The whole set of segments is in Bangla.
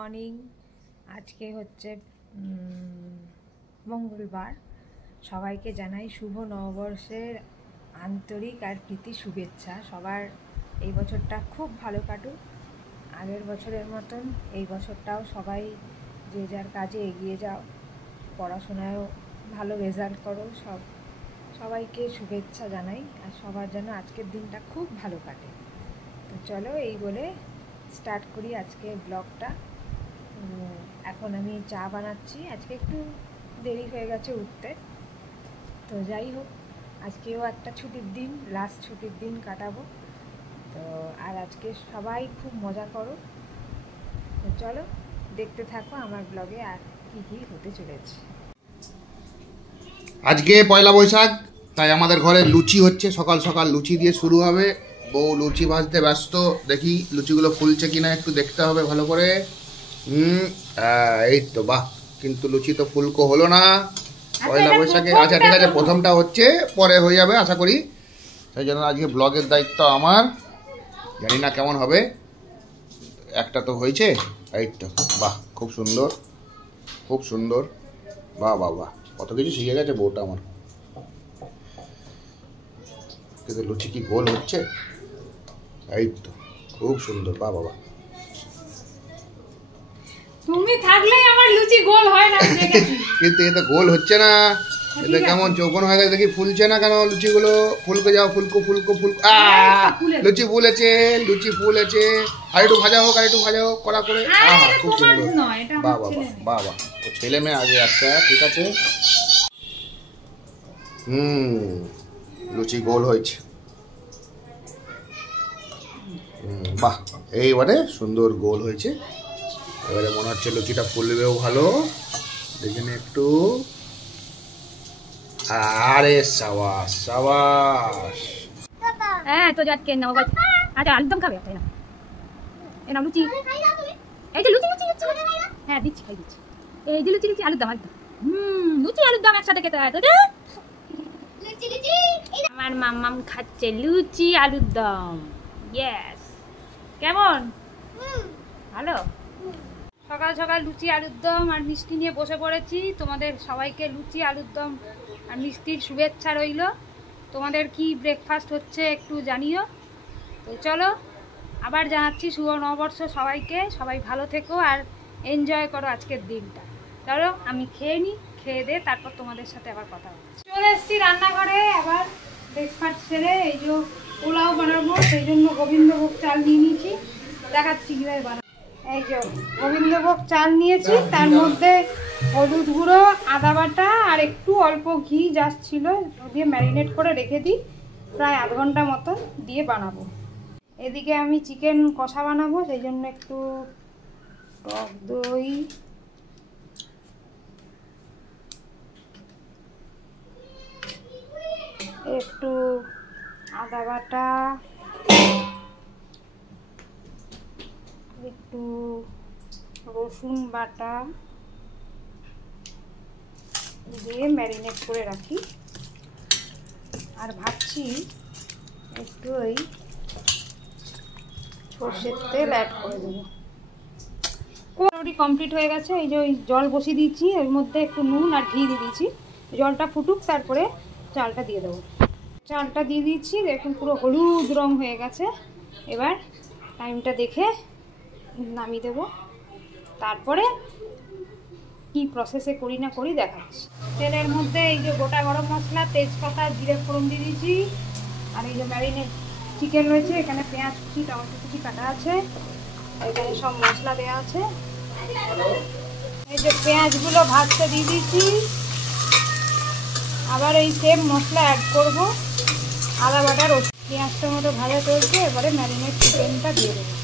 মর্নিং। আজকে হচ্ছে মঙ্গলবার। সবাইকে জানাই শুভ নববর্ষের আন্তরিক আর প্রীতি শুভেচ্ছা। সবার এই বছরটা খুব ভালো কাটুক। আগের বছরের মতন এই বছরটাও সবাই যে যার কাজে এগিয়ে যাও, পড়াশোনায়ও ভালো রেজাল্ট করো। সবাইকে শুভেচ্ছা জানাই, আর সবার যেন আজকের দিনটা খুব ভালো কাটে। তো চলো এই বলে স্টার্ট করি আজকে ব্লগটা। এখন আমি চা বানাচ্ছি। আজকে একটু দেরি হয়ে গেছে উঠতে। তো যাই হোক, আজকেও একটা ছুটির দিন, লাস্ট ছুটির দিন কাটাবো। তো আর আজকে সবাই খুব মজা করো। তো চলো দেখতে থাকো আমার ব্লগে আর কি হতে চলেছে। আজকে পয়লা বৈশাখ, তাই আমাদের ঘরে লুচি হচ্ছে। সকাল সকাল লুচি দিয়ে শুরু হবে। বউ লুচি ভাজতে ব্যস্ত। দেখি লুচিগুলো ফুলছে কিনা একটু দেখতে হবে ভালো করে। এই তো বাহ, কিন্তু লুচি তো ফুলকো হলো না পয়লা বৈশাখে। আচ্ছা ঠিক আছে, প্রথমটা হচ্ছে, পরে হয়ে যাবে আশা করি। সেই জন্য আজকে ব্লগের দায়িত্ব আমার। জানি না কেমন হবে, একটা তো হয়েছে। এই তো বাহ, খুব সুন্দর খুব সুন্দর। বাহ বাহ বাহ, কত কিছু শিখে গেছে বউটা আমার। কিন্তু লুচি কি গোল হচ্ছে? এই তো খুব সুন্দর। বাহ বাবা, তুমি থাকলেই আমার লুচি গোল হয় না। কিন্তু এটা গোল হচ্ছে না। এটা কেমন চৌকোন হয়ে গেছে দেখি, ফুলছে না কেন লুচিগুলো? ফুলকে যাও, ফুলকো ফুলকো ফুলকো। লুচি ফুলেছে, লুচি ফুলেছে। আর একটু ভাজা হোক, আর একটু ভাজা হোক কড়া করে। খুব সুন্দর। বাহ বাহ বাহ বাহ, ও ছেলে মেয়ে আগে। আচ্ছা ঠিক আছে। লুচি গোল হয়েছে। বাহ, এইবারে সুন্দর গোল হয়েছে। এবারে মনে হচ্ছে লুচিটা ফুলবেও ভালো। দেখেন একটু। আরে সাবাস সাবাস। হ্যাঁ তো যাচ্ছে না বাবা। আচ্ছা একদম খাবে তাই না? এই না লুচি, এই যে লুচি লুচি লুচি। হ্যাঁ দিচ্ছি, খাই দিচ্ছি। এই যে লুচি লুচি আলুর দম, একদম লুচি আলুর দম একসাথে খেতে হয় তো। লুচি লুচি, আমার মাম্মাম খাচ্ছে লুচি আলুর দম। ইয়েস, কেমন? ভালো। সকাল সকাল লুচি আলুর দম আর মিষ্টি নিয়ে বসে পড়েছি। তোমাদের সবাইকে লুচি আলুর দম আর মিষ্টির শুভেচ্ছা রইল। তোমাদের কি ব্রেকফাস্ট হচ্ছে একটু জানিও। তো চলো আবার জানাচ্ছি শুভ নববর্ষ সবাইকে। সবাই ভালো থেকো আর এনজয় করো আজকের দিনটা। চলো আমি খেয়ে নিই, খেয়ে দে তারপর তোমাদের সাথে আবার কথা বলছি। চলে এসেছি রান্নাঘরে আবার ব্রেকফাস্ট সেরে। এই যে পোলাও বানাবো, সেই জন্য গোবিন্দভোগ চাল নিয়ে নিয়েছি। দেখাচ্ছি কীভাবে বানাবো। এই যে গোবিন্দভোগ চাল নিয়েছি, তার মধ্যে হলুদ গুঁড়ো, আদা বাটা আর একটু অল্প ঘি যা ছিল দিয়ে ম্যারিনেট করে রেখে দিই। প্রায় আধ ঘন্টা মতো দিয়ে বানাবো। এদিকে আমি চিকেন কষা বানাবো, সেই জন্য একটু টক দই, একটু আদা বাটা, একটু রসুন বাটা দিয়ে ম্যারিনেট করে রাখি। আর ভাবছি একটু ওই সর্ষের তেল অ্যাড করে দেবো। মোটামুটি কমপ্লিট হয়ে গেছে। এই যে ওই জল বসিয়ে দিয়েছি, এর মধ্যে একটু নুন আর ঘি দিয়ে দিয়েছি। জলটা ফুটুক, তারপরে চালটা দিয়ে দেবো। চালটা দিয়ে দিয়েছি, দেখুন পুরো হলুদ রং হয়ে গেছে। এবার টাইমটা দেখে নামিয়ে দেবো। তারপরে কি প্রসেসে করি না করি দেখাচ্ছি। তেলের মধ্যে এই যে গোটা গরম মশলা, তেজপাতা, জিরে ফোড়ন দিয়ে দিয়েছি। আর এই যে ম্যারিনেট চিকেন রয়েছে, এখানে পেঁয়াজ কুচি, টমেটো কুচি কাটা আছে, এখানে সব মশলা দেওয়া আছে। এই যে পেঁয়াজগুলো ভাজতে দিয়ে দিয়েছি। আবার এই সেম মশলা অ্যাড করব। আদা বাটা, রসুন, পেঁয়াজ টমেটো ভাজা চলছে। এবারে ম্যারিনেট চিকেনটা দিয়ে দেবো।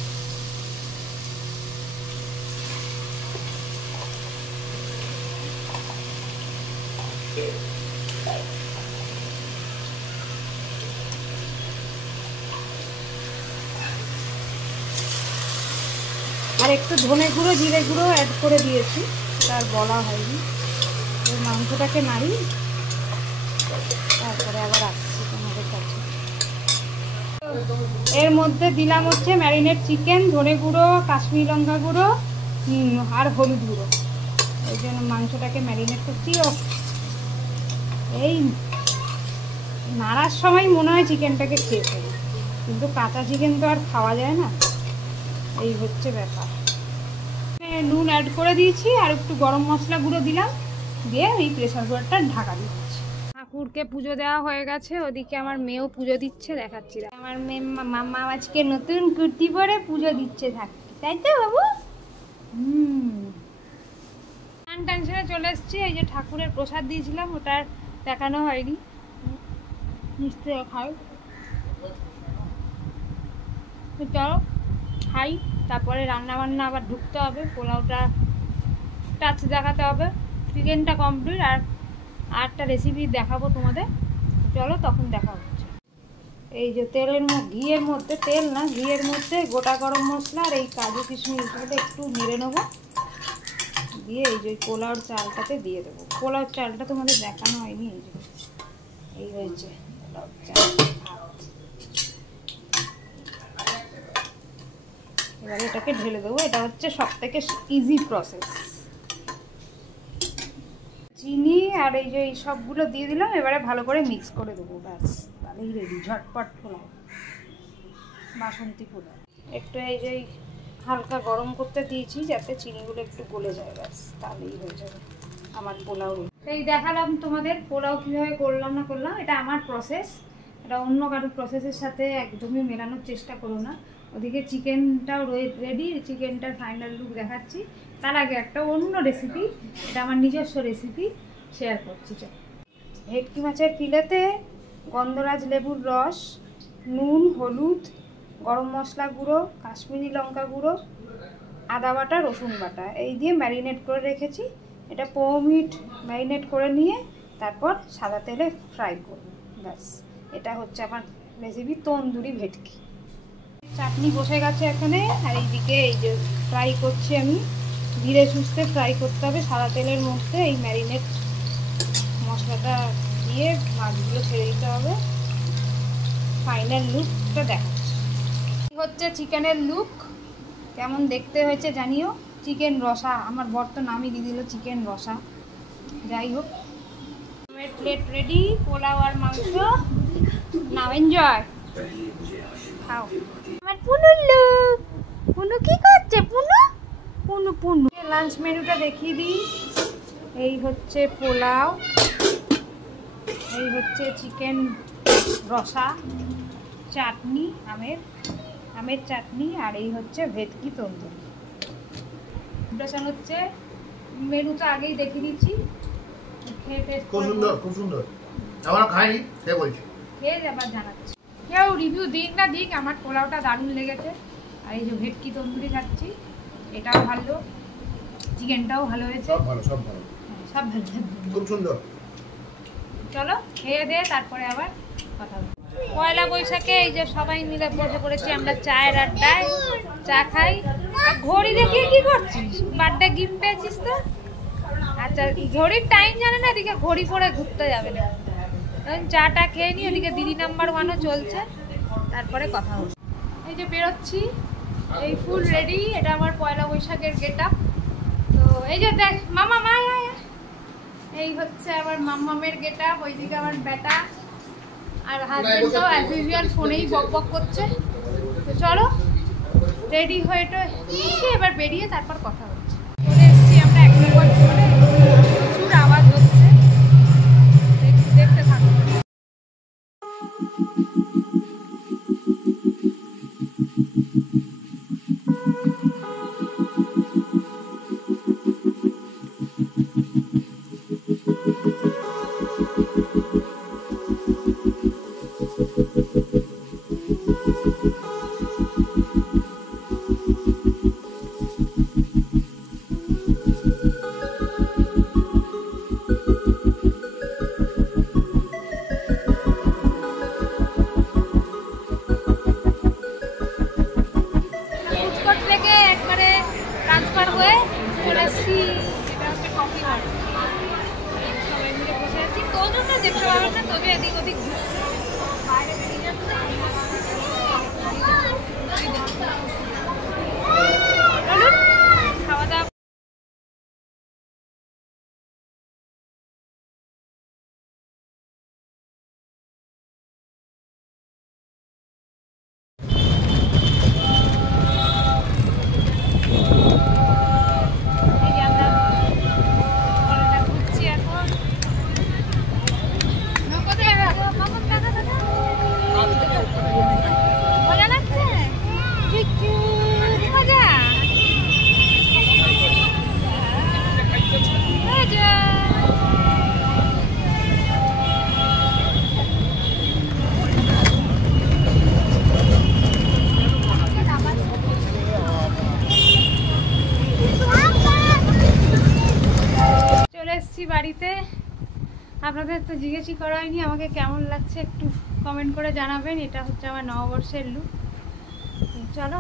আর একটু ধনে গুঁড়ো, জিরে গুঁড়ো অ্যাড করে দিয়েছি, তার বলা হয়নি। এই মাংসটাকে নাড়ি, তারপরে আবার আসছি তোমাদের কাছে। এর মধ্যে দিলাম হচ্ছে ম্যারিনেট চিকেন, ধনে গুঁড়ো, কাশ্মীরি লঙ্কা গুঁড়ো আর হলুদ গুঁড়ো। ওই জন্য মাংসটাকে ম্যারিনেট করছি। এই নাড়ার সময় মনে হয় চিকেনটাকে খেয়ে ফেলি, কিন্তু কাঁচা চিকেন তো আর খাওয়া যায় না, এই হচ্ছে ব্যাপার। নুন অ্যাড করে দিয়েছি আর একটু গরম মশলা গুঁড়ো দিলাম, দিয়ে এই প্রেসার কুকারটা ঢাকা দিচ্ছি। ঠাকুরকে পুজো দেওয়া হয়ে গেছে, ওদিকে আমার মেয়েও পুজো দিচ্ছে, দেখাচ্ছি। আমার মেয়ে মামা আজকে নতুন কুর্তি পরে পুজো দিচ্ছে থাকতে, তাই তো বাবু? টান ছেড়ে চলে এসছি। এই যে ঠাকুরের প্রসাদ দিয়েছিলাম, ওটার দেখানো হয়নি, মিষ্টি খাই। চলো খাই, তারপরে রান্না বান্না আবার ঢুকতে হবে, পোলাওটা টাচ দেখাতে হবে। চিকেনটা কমপ্লিট, আর আরেকটা রেসিপি দেখাবো তোমাদের, চলো তখন দেখা হচ্ছে। এই যে ঘিয়ের মধ্যে, তেল না ঘিয়ের মধ্যে গোটা গরম মশলা আর এই কাজু কিশমিশগুলো একটু নেড়ে নেবো, দিয়ে এই যে পোলাওর চালটাতে দিয়ে দেবো। পোলাওর চালটা তোমাদের দেখানো হয়নি, এই যে এই হয়েছে পোলাওর চাল। এবারে এটাকে ঢেলে দেবো, এটা হচ্ছে সব থেকে ইজি প্রসেস। চিনি আর এই যে এই সবগুলো দিয়ে দিলাম, এবারে ভালো করে মিক্স করে দেবো, ব্যাস তাহলেই রেডি ঝটপট পোলাও, বাসন্তী পোলাও। একটু এই যে হালকা গরম করতে দিয়েছি যাতে চিনিগুলো একটু গলে যায়, ব্যাস তাহলেই হয়ে যাবে আমার পোলাও। এই দেখালাম তোমাদের পোলাও কীভাবে করলাম না করলাম, এটা আমার প্রসেস, এটা অন্য কারোর প্রসেসের সাথে একদমই মেলানোর চেষ্টা করো না। ওদিকে চিকেনটাও রেডি, চিকেনটার ফাইনাল লুক দেখাচ্ছি। তার আগে একটা অন্য রেসিপি, এটা আমার নিজস্ব রেসিপি শেয়ার করছি। ভেটকি মাছের ফিলেতে গন্ধরাজ লেবুর রস, নুন, হলুদ, গরম মশলা গুঁড়ো, কাশ্মীরি লঙ্কা গুঁড়ো, আদা বাটা, রসুন বাটা এই দিয়ে ম্যারিনেট করে রেখেছি। এটা 15 মিনিট ম্যারিনেট করে নিয়ে তারপর সাদা তেলে ফ্রাই করব, ব্যাস এটা হচ্ছে আমার রেসিপি তন্দুরি ভেটকি। চাটনি বসে গেছে এখানে, আর এইদিকে এই যে ফ্রাই করছি আমি, ধীরে সুস্থে ফ্রাই করতে হবে সাদা তেলের মধ্যে। এই ম্যারিনেট মশলাটা দিয়ে মাছগুলো ছেড়ে দিতে হবে। ফাইনাল লুকটা দেখাচ্ছি, হচ্ছে চিকেনের লুক, কেমন দেখতে হয়েছে জানিও। চিকেন রসা, আমার বর তো নামই দিয়ে দিল চিকেন রসা। যাই হোক, আমার প্লেট রেডি, পোলাও আর মাংস। নাও এনজয়, খাও। আমার পুনুর লুক, পুনু কি করছে? পুনু পুনু পুনু লাঞ্চ মেনুটা দেখিয়ে দিই। এই হচ্ছে পোলাও, এই হচ্ছে চিকেন রসা, চাটনি, আমের চাটনি, আর এই হচ্ছে ভেটকি তন্দুরি। প্রিপারেশন হচ্ছে, মেনু তো আগেই দেখিয়ে দিচ্ছি, খেয়ে টেস্ট খুব সুন্দর, খুব সুন্দর। আমরা খাইনি, খেয়ে বলছি, খেয়ে আবার জানাচ্ছি। কেউ রিভিউ দিক না দিক, আমার পোলাওটা দারুণ লেগেছে। আর এই যে ভেটকি তন্দুরি খাচ্ছি, এটাও ভালো, চিকেনটাও ভালো হয়েছে, সব ভালো, সব ভালো, সব ভালো, খুব সুন্দর। চলো খেয়ে দে, তারপরে আবার কথা হবে। পয়লা বৈশাখে এই যে সবাই মিলে বসে পড়েছি আমরা চায়ের আড্ডায়, চা খাই। আর ঘড়ি দেখিয়ে কি করছিস? বার্থডে গিফট পেয়েছিস তো? আচ্ছা, ঘড়ির টাইম জানে না, এদিকে ঘড়ি পরে ঘুরতে যাবে না। চাটা খেয়ে নি, ওদিকে দিদি নাম্বার 1ও চলছে, তারপরে কথা হবে। এই যে বেরোচ্ছি, এই ফুল রেডি, এটা আমার পয়লা বৈশাখের গেট আপ। তো এই যে দেখ মামা, এই হচ্ছে আমার মাম্মামের গেট আপ। ওইদিকে আমার বেটা আর হাজবেন্ডও অ্যাজ ইউজুয়াল ফোনেই বক বক করছে। তো চলো রেডি হয়ে তো নিচ্ছি, এবার বেরিয়ে তারপর কথা হচ্ছে। চলে এসছি আমরা একবার, প্রচুর আওয়াজ হচ্ছে, দেখতে থাকো। খাওয়া দাওয়া বাড়িতে। আপনাদের তো জিজ্ঞেসই করা হয়নি আমাকে কেমন লাগছে, একটু কমেন্ট করে জানাবেন। এটা হচ্ছে আমার নববর্ষের লুক। চলো